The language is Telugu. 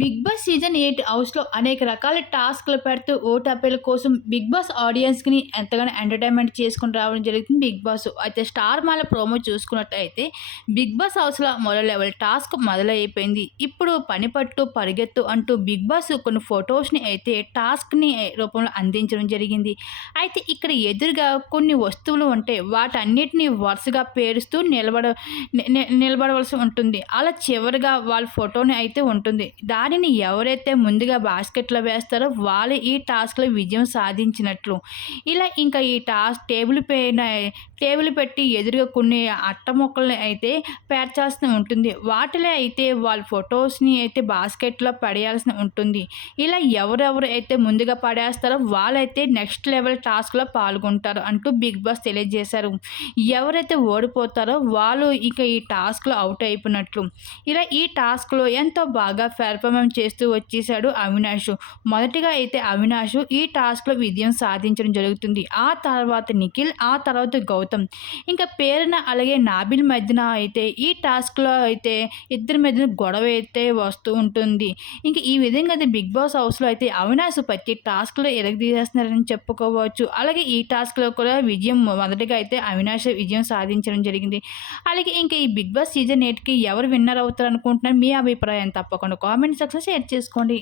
బిగ్ బాస్ సీజన్ ఎయిట్ హౌస్లో అనేక రకాల టాస్క్లు పెడుతూ ఓటు అప్పీల కోసం బిగ్ బాస్ ఆడియన్స్కి ఎంతగానో ఎంటర్టైన్మెంట్ చేసుకుని రావడం జరుగుతుంది బిగ్ బాస్. అయితే స్టార్ మాల ప్రోమో చూసుకున్నట్టయితే బిగ్ బాస్ హౌస్లో మొదల లెవెల్ టాస్క్ మొదలైపోయింది. ఇప్పుడు పని పట్టు పరిగెత్తు అంటూ బిగ్ బాస్ కొన్ని ఫొటోస్ని అయితే టాస్క్ని రూపంలో అందించడం జరిగింది. అయితే ఇక్కడ ఎదురుగా కొన్ని వస్తువులు ఉంటే వాటన్నిటిని వరుసగా పేరుస్తూ నిలబడ నిలబడవలసి ఉంటుంది. అలా చివరిగా వాళ్ళ ఫోటోని అయితే ఉంటుంది. దాని వారిని ఎవరైతే ముందుగా బాస్కెట్లో వేస్తారో వాళ్ళు ఈ టాస్క్లో విజయం సాధించినట్లు. ఇలా ఇంకా ఈ టాస్క్ టేబుల్ పైన టేబుల్ పెట్టి ఎదురుగా కొన్ని అట్ట మొక్కల్ని అయితే పేర్చాల్సి ఉంటుంది. వాటిలో అయితే వాళ్ళ ఫొటోస్ని అయితే బాస్కెట్లో పడేయాల్సి ఉంటుంది. ఇలా ఎవరెవరు అయితే ముందుగా పడేస్తారో వాళ్ళైతే నెక్స్ట్ లెవెల్ టాస్క్లో పాల్గొంటారు అంటూ బిగ్ బాస్ తెలియజేశారు. ఎవరైతే ఓడిపోతారో వాళ్ళు ఇక ఈ టాస్క్లో అవుట్ అయిపోయినట్లు. ఇలా ఈ టాస్క్లో ఎంతో బాగా పెర్ఫార్మ్ పెర్ఫార్మెన్స్ చేస్తూ వచ్చేసాడు అవినాష్. మొదటిగా అయితే అవినాష్ ఈ టాస్క్లో విజయం సాధించడం జరుగుతుంది. ఆ తర్వాత నిఖిల్ ఆ తర్వాత గౌతమ్. ఇంకా పేరున అలాగే నాబిల్ మధ్యన అయితే ఈ టాస్క్లో అయితే ఇద్దరి మధ్యన గొడవ అయితే వస్తూ ఉంటుంది. ఇంకా ఈ విధంగా అయితే బిగ్ బాస్ హౌస్లో అయితే అవినాష్ ప్రతి టాస్క్లో ఎరగదీసేస్తున్నారని చెప్పుకోవచ్చు. అలాగే ఈ టాస్క్లో కూడా విజయం మొదటిగా అయితే అవినాష్ విజయం సాధించడం జరిగింది. అలాగే ఇంకా ఈ బిగ్ బాస్ సీజన్ ఎయిట్కి ఎవరు విన్నర్ అవుతారు అనుకుంటున్నారు మీ అభిప్రాయం తప్పకుండా కామెంట్ సెక్షన్ షేర్ చేసుకోండి.